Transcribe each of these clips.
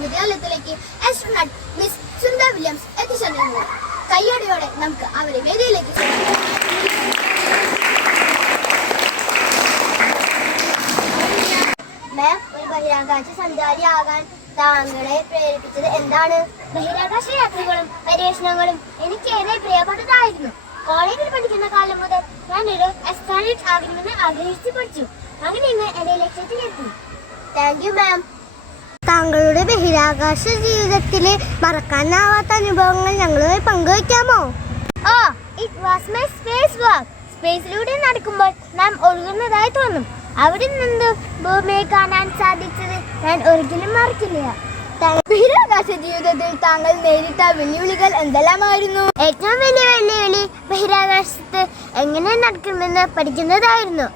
വിദ്യാലയത്തിലേക്ക് astronaut miss Sunitha Williams എത്തിച്ചേർന്നിരുന്നു. കയ്യടിയോടെ നമുക്ക് അവരെ വേദിയിലേക്ക് മാം, ഒരു ബഹിരാകാശ സഞ്ചാരിയാകാൻ താങ്കളെ പ്രേരിപ്പിച്ചത് എന്താണ്? ബഹിരാകാശ യാത്രകളും പര്യവേഷണങ്ങളും എനിക്ക് ഏറെ പ്രിയപ്പെട്ടതായിരുന്നു. കോളേജിൽ പഠിക്കുന്ന കാലം മുതൽ ഞാനൊരു ആസ്ട്രോനട്ട് ആകണമെന്ന് ആഗ്രഹിച്ചു പഠിച്ചു. അങ്ങനെ ഇന്ന് എന്റെ ലക്ഷ്യത്തിലെത്തി. Thank you ma'am. താങ്കളുടെ ബഹിരാകാശ ജീവിതത്തിലെ മറക്കാനാവാത്ത അനുഭവങ്ങൾ ഞങ്ങളുമായി പങ്കുവയ്ക്കാമോ? It was my space walk. സ്പേസിലൂടെ നടക്കുമ്പോൾ നാം ഒഴുകുന്നതായി തോന്നും. അവിടെ നിന്ന് ഭൂമിയെ കാണാൻ സാധിച്ചത് ഞാൻ ഒരിക്കലും മറക്കില്ല. ബഹിരാകാശ ജീവിതത്തിൽ താങ്കൾ നേരിട്ട വെല്ലുവിളികൾ എന്തെല്ലാമായിരുന്നു? ഏറ്റവും വലിയ വെല്ലുവിളി ബഹിരാകാശത്ത് എങ്ങനെ നടക്കുമെന്ന് പഠിക്കുന്നതായിരുന്നു.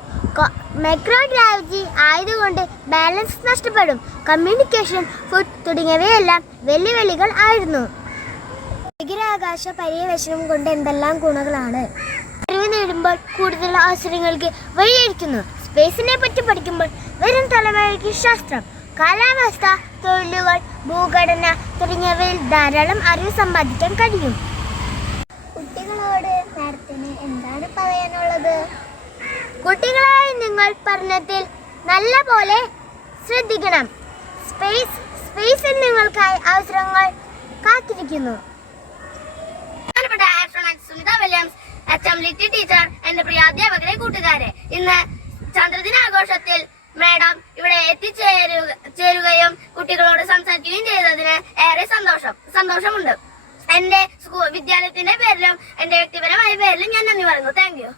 മൈക്രോഗ്രാവിറ്റി ആയതുകൊണ്ട് ബാലൻസ് നഷ്ടപ്പെടും. കമ്മ്യൂണിക്കേഷൻ, ഫുഡ് തുടങ്ങിയവയെല്ലാം വെല്ലുവിളികൾ ആയിരുന്നു. ബഹിരാകാശ പര്യവേഷണം കൊണ്ട് എന്തെല്ലാം ഗുണങ്ങളാണ്? അറിവ് നേടുമ്പോൾ കൂടുതൽ അവസരങ്ങൾക്ക് വഴിയൊരുക്കുന്നു. സ്പേസിനെ പറ്റി പഠിക്കുമ്പോൾ വരും തലമുറയ്ക്ക് ശാസ്ത്രം, കാലാവസ്ഥ, തൊഴിലുകൾ, ഭൂഘടന തുടങ്ങിയവയിൽ ധാരാളം അറിവ് സമ്പാദിക്കാൻ കഴിയും. കുട്ടികളോട് നേരത്തിന് എന്താണ് പറയാനുള്ളത്? കുട്ടികളായി നിങ്ങൾ പഠനത്തിൽ നല്ല പോലെ ശ്രദ്ധിക്കണം. സ്പേസിൽ നിങ്ങൾക്കായി അവസരങ്ങൾ കാത്തിരിക്കുന്നു. സുനിത വില്യംസ്, HM ടീച്ചർ, എന്റെ പ്രിയ അധ്യാപകരെ, കൂട്ടുകാരെ, ഇന്ന് ചന്ദ്രദിനാഘോഷത്തിൽ മാഡം ഇവിടെ എത്തിച്ചേരുകയും കുട്ടികളോട് സംസാരിക്കുകയും ചെയ്തതിന് ഏറെ സന്തോഷമുണ്ട്. എന്റെ വിദ്യാലയത്തിന്റെ പേരിലും എന്റെ വ്യക്തിപരമായ പേരിലും ഞാൻ നന്ദി പറയുന്നു. Thank you.